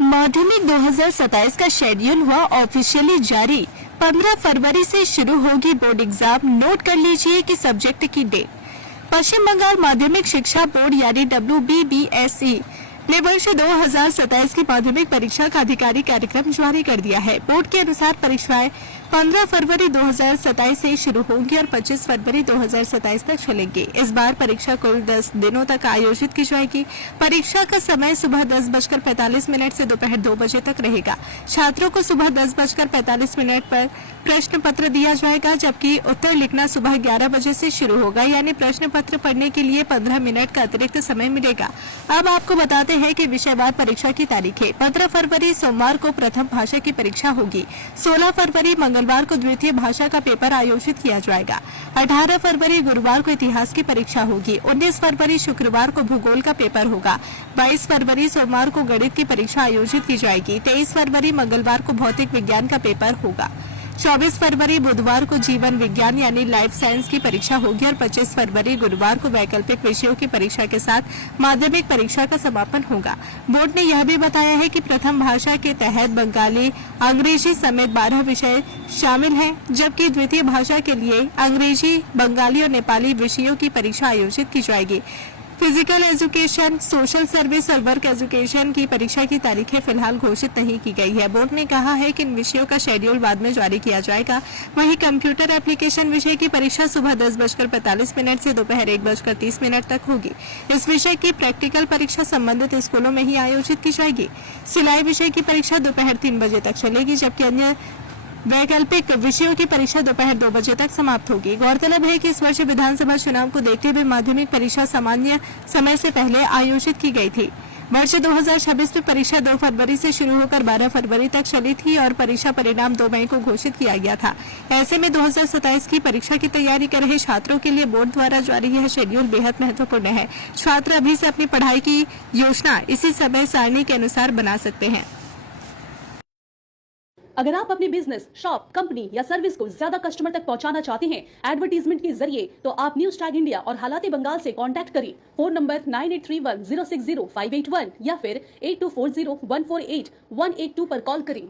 माध्यमिक 2027 का शेड्यूल हुआ ऑफिशियली जारी। 15 फरवरी से शुरू होगी बोर्ड एग्जाम। नोट कर लीजिए कि सब्जेक्ट की डेट। पश्चिम बंगाल माध्यमिक शिक्षा बोर्ड यानी WBBSE ने वर्ष 2027 की माध्यमिक परीक्षा का आधिकारिक कार्यक्रम जारी कर दिया है। बोर्ड के अनुसार परीक्षाएं 15 फरवरी 2027 से शुरू होंगी और 25 फरवरी 2027 तक चलेंगी। इस बार परीक्षा कुल 10 दिनों तक आयोजित की जाएगी। परीक्षा का समय सुबह 10:45 से दोपहर 2 बजे तक रहेगा। छात्रों को सुबह 10:45 पर प्रश्न पत्र दिया जाएगा, जबकि उत्तर लिखना सुबह 11 बजे से शुरू होगा, यानी प्रश्न पत्र पढ़ने के लिए 15 मिनट का अतिरिक्त समय मिलेगा। अब आपको बताते हैं कि विषयवार परीक्षा की तारीखें। 15 फरवरी सोमवार को प्रथम भाषा की परीक्षा होगी। 16 फरवरी मंगलवार को द्वितीय भाषा का पेपर आयोजित किया जाएगा। 18 फरवरी गुरुवार को इतिहास की परीक्षा होगी। 19 फरवरी शुक्रवार को भूगोल का पेपर होगा। 22 फरवरी सोमवार को गणित की परीक्षा आयोजित की जाएगी। 23 फरवरी मंगलवार को भौतिक विज्ञान का पेपर होगा। 24 फरवरी बुधवार को जीवन विज्ञान यानी लाइफ साइंस की परीक्षा होगी और 25 फरवरी गुरुवार को वैकल्पिक विषयों की परीक्षा के साथ माध्यमिक परीक्षा का समापन होगा। बोर्ड ने यह भी बताया है कि प्रथम भाषा के तहत बंगाली, अंग्रेजी समेत 12 विषय शामिल हैं, जबकि द्वितीय भाषा के लिए अंग्रेजी, बंगाली और नेपाली विषयों की परीक्षा आयोजित की जाएगी। फिजिकल एजुकेशन, सोशल सर्विस और वर्क एजुकेशन की परीक्षा की तारीखें फिलहाल घोषित नहीं की गई है। बोर्ड ने कहा है कि इन विषयों का शेड्यूल बाद में जारी किया जाएगा। वहीं कंप्यूटर एप्लीकेशन विषय की परीक्षा सुबह 10:45 से दोपहर 1:30 तक होगी। इस विषय की प्रैक्टिकल परीक्षा संबंधित स्कूलों में ही आयोजित की जाएगी। सिलाई विषय की परीक्षा दोपहर 3 बजे तक चलेगी, जबकि अन्य वैकल्पिक विषयों की परीक्षा दोपहर 2 बजे तक समाप्त होगी। गौरतलब है कि इस वर्ष विधानसभा चुनाव को देखते हुए माध्यमिक परीक्षा सामान्य समय से पहले आयोजित की गई थी। वर्ष 2026 में परीक्षा 2 फरवरी से शुरू होकर 12 फरवरी तक चली थी और परीक्षा परिणाम 2 मई को घोषित किया गया था। ऐसे में 2027 की परीक्षा की तैयारी कर रहे छात्रों के लिए बोर्ड द्वारा जारी यह शेड्यूल बेहद महत्वपूर्ण है। छात्र अभी से अपनी पढ़ाई की योजना इसी समय सारणी के अनुसार बना सकते हैं। अगर आप अपने बिजनेस, शॉप, कंपनी या सर्विस को ज्यादा कस्टमर तक पहुंचाना चाहते हैं एडवर्टीजमेंट के जरिए, तो आप न्यूज टैग इंडिया और हालाते बंगाल से कांटेक्ट करें। फोन नंबर 9831060581 या फिर 8240148182 पर कॉल करें।